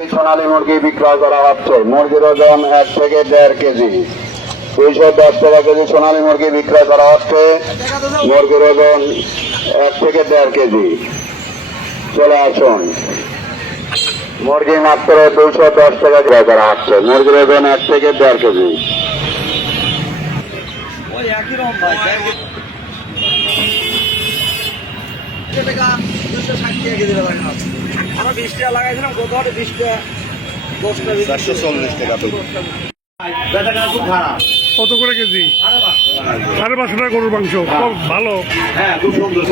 সোনালী মুরগি বিক্রয় করা হচ্ছে। মুরগির ওজন 1 থেকে 1.5 কেজি। 210 টাকা কেজি সোনালী মুরগি বিক্রয় করা হচ্ছে। মুরগির ওজন 1 থেকে 1.5 কেজি। চলে আসুন। মুরগি মাত্র 210 টাকা বিক্রয় করা হচ্ছে। মুরগির ওজন 1 থেকে 1.5 কেজি। আমরা 20 টাকা লাগাইছিলাম, গত হাটে 20 টাকা 10 টাকা 440 টাকা তো। কত করে কেজি? 5.5 টাকা গরুর মাংস। খুব ভালো। হ্যাঁ, খুব সুন্দর।